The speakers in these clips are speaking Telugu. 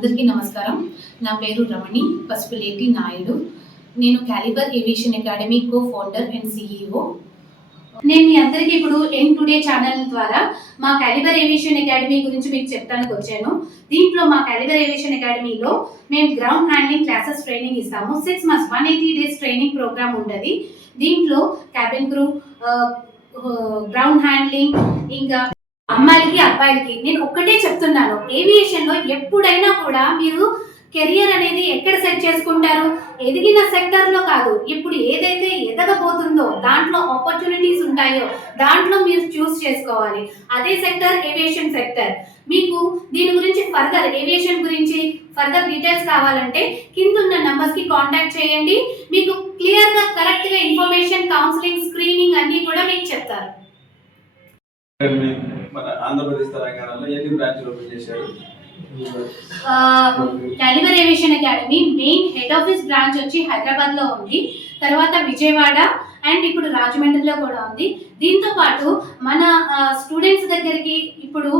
అందరికీ నమస్కారం. నా పేరు రమణి పసుపులేటి నాయుడు. నేను calibre aviation academy co founder and CEO. నేను మీ అందరికీ ఇప్పుడు ఎన్ టుడే ఛానల్ ద్వారా మా క్యాలిబర్ ఏవియేషన్ అకాడమీ గురించి మీకు చెప్పడానికి వచ్చాను. దీంట్లో మా క్యాలిబర్ ఏవియేషన్ అకాడమీలో మేము గ్రౌండ్ హ్యాండ్లింగ్ క్లాసెస్ ట్రైనింగ్ ఇస్తాము. 6 months 180 days ట్రైనింగ్ ప్రోగ్రామ్ ఉంటుంది. దీంట్లో క్యాబిన్ క్రూ, గ్రౌండ్ హ్యాండ్లింగ్, ఇంకా అమ్మాయిలకి అబ్బాయిలకి నేను ఒక్కటే చెప్తున్నాను, ఏవియేషన్లో ఎప్పుడైనా కూడా మీరు కెరియర్ అనేది ఎక్కడ సెట్ చేసుకుంటారు? ఎదిగిన సెక్టర్లో కాదు, ఇప్పుడు ఏదైతే ఎదగబోతుందో దాంట్లో ఆపర్చునిటీస్ ఉంటాయో దాంట్లో మీరు చూస్ చేసుకోవాలి. అదే సెక్టర్ ఏవియేషన్ సెక్టర్. మీకు దీని గురించి ఫర్దర్ ఏవియేషన్ గురించి ఫర్దర్ డీటెయిల్స్ కావాలంటే కింద ఉన్న నంబర్స్కి కాంటాక్ట్ చేయండి. మీకు క్లియర్గా కరెక్ట్గా ఇన్ఫర్మేషన్, కౌన్సిలింగ్, స్క్రీనింగ్ అన్నీ కూడా మీకు చెప్తారు. మన ఆంధ్రప్రదేశ్ తెలంగాణలో ఎన్ని బ్రాంచ్లు ఓపెన్ చేశారు? Calibre aviation academy main head office branch వచ్చి హైదరాబాద్ లో ఉంది, తర్వాత విజయవాడ అండ్ ఇప్పుడు రాజమండ్రిలో కూడా ఉంది. దీంతో పాటు మన స్టూడెంట్స్ దగ్గరికి ఇప్పుడు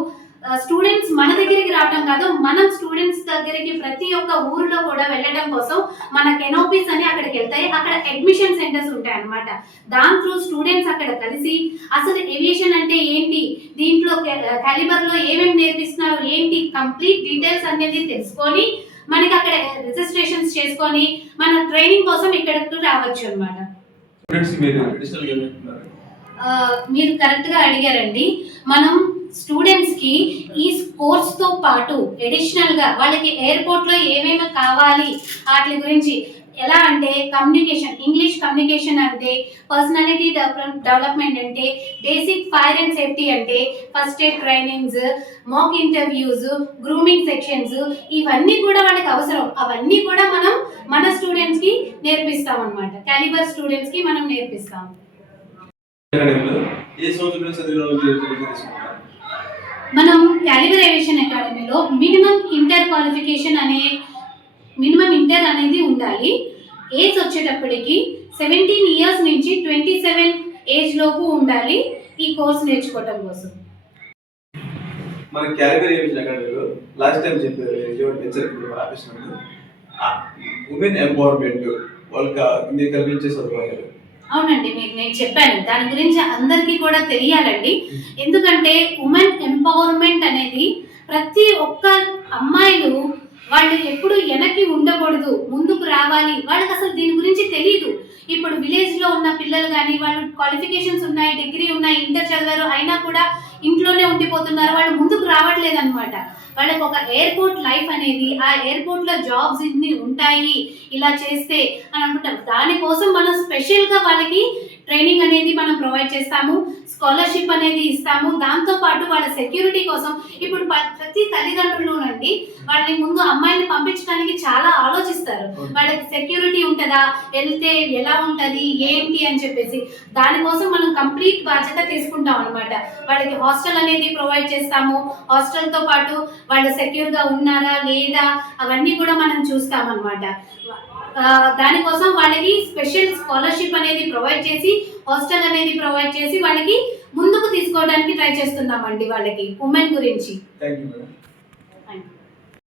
స్టూడెంట్స్ మన దగ్గరికి రావడం కాదు, మనం స్టూడెంట్స్ దగ్గరికి ప్రతి ఒక్క ఊరిలో కూడా వెళ్ళడం కోసం మన కెనోపీస్ అని అక్కడికి వెళ్తాయి. అక్కడ అడ్మిషన్ సెంటర్స్ ఉంటాయి అన్నమాట. దాని త్రూ స్టూడెంట్స్ అక్కడ కలిసి అసలు ఏవియేషన్ అంటే ఏంటి, దీంట్లో క్యాలిబర్లో ఏమేమి నేర్పిస్తున్నారు ఏంటి, కంప్లీట్ డీటెయిల్స్ అనేది తెలుసుకొని మనకి అక్కడ రిజిస్ట్రేషన్స్ చేసుకొని మన ట్రైనింగ్ కోసం ఇక్కడికి రావచ్చు అన్నమాట. మీరు కరెక్ట్గా అడిగారండి. మనం స్టూడెంట్స్కి ఈ కోర్స్తో పాటు అడిషనల్గా వాళ్ళకి ఎయిర్పోర్ట్లో ఏమేమి కావాలి వాటి గురించి ఎలా అంటే కమ్యూనికేషన్, ఇంగ్లీష్ కమ్యూనికేషన్ అంటే, పర్సనాలిటీ డెవలప్మెంట్ అంటే, బేసిక్ ఫైర్ అండ్ సేఫ్టీ అంటే, first aid trainings, mock interviews, grooming sections, ఇవన్నీ కూడా వాళ్ళకి అవసరం. అవన్నీ కూడా మనం మన స్టూడెంట్స్కి నేర్పిస్తాం అన్నమాట. క్యాలిబర్ స్టూడెంట్స్కి మనం నేర్పిస్తాం. మనం క్యాలిబర్ ఏవియేషన్ అకాడమీలో మినిమం ఇంటర్ అనేది ఉండాలి. ఏజ్ వచ్చేటప్పటికి 17 years నుంచి 27 ఏజ్ లోపు ఉండాలి ఈ కోర్స్ నేర్చుకోవడం కోసం. మన క్యాలిబర్ ఏవియేషన్ అకాడమీలో లాస్ట్ టైం చెప్పారు ఉమెన్ ఎంపవర్మెంట్ వాళ్ళకి మీరు కల్పించే సదుపాయాలు. అవునండి, మీకు నేను చెప్పాను, దాని గురించి అందరికీ కూడా తెలియాలండి. ఎందుకంటే ఉమెన్ ఎంపవర్మెంట్ అనేది ప్రతి ఒక్క అమ్మాయిలు వాళ్ళు ఎప్పుడు వెనక్కి ఉండకూడదు, ముందుకు రావాలి. వాళ్ళకి అసలు దీని గురించి తెలియదు. ఇప్పుడు విలేజ్లో ఉన్న పిల్లలు కానీ వాళ్ళు క్వాలిఫికేషన్స్ ఉన్నాయి, డిగ్రీ ఉన్నాయి, ఇంటర్ చదివారు, అయినా కూడా ఇంట్లోనే ఉండిపోతున్నారు. వాళ్ళు ముందుకు రావట్లేదు అనమాట. వాళ్ళకి ఒక ఎయిర్పోర్ట్ లైఫ్ అనేది, ఆ ఎయిర్పోర్ట్లో జాబ్స్ ఇన్ని ఉంటాయి ఇలా చేస్తే అని అనుకుంటాం. దానికోసం మనం స్పెషల్గా వాళ్ళకి ట్రైనింగ్ అనేది మనం ప్రొవైడ్ చేస్తాము, స్కాలర్షిప్ అనేది ఇస్తాము. దాంతోపాటు వాళ్ళ సెక్యూరిటీ కోసం ఇప్పుడు ప్రతి తల్లిదండ్రులునండి వాళ్ళని ముందు అమ్మాయిని పంపించడానికి చాలా ఆలోచిస్తారు. వాళ్ళకి సెక్యూరిటీ ఉంటుందా, వెళ్తే ఎలా ఉంటుంది ఏంటి అని చెప్పేసి. దానికోసం మనం కంప్లీట్ బాధ్యత తీసుకుంటాం అనమాట. వాళ్ళకి హాస్టల్ అనేది ప్రొవైడ్ చేస్తాము. హాస్టల్తో పాటు వాళ్ళు సెక్యూర్గా ఉన్నారా లేదా అవన్నీ కూడా మనం చూస్తామన్నమాట. దానికోసం వాళ్ళకి స్పెషల్ స్కాలర్షిప్ అనేది ప్రొవైడ్ చేసి, హాస్టల్ అనేది ప్రొవైడ్ చేసి వాళ్ళకి ముందుకు తీసుకోవడానికి ట్రై చేస్తున్నామండి వాళ్ళకి ఉమెన్ గురించి. Thank you.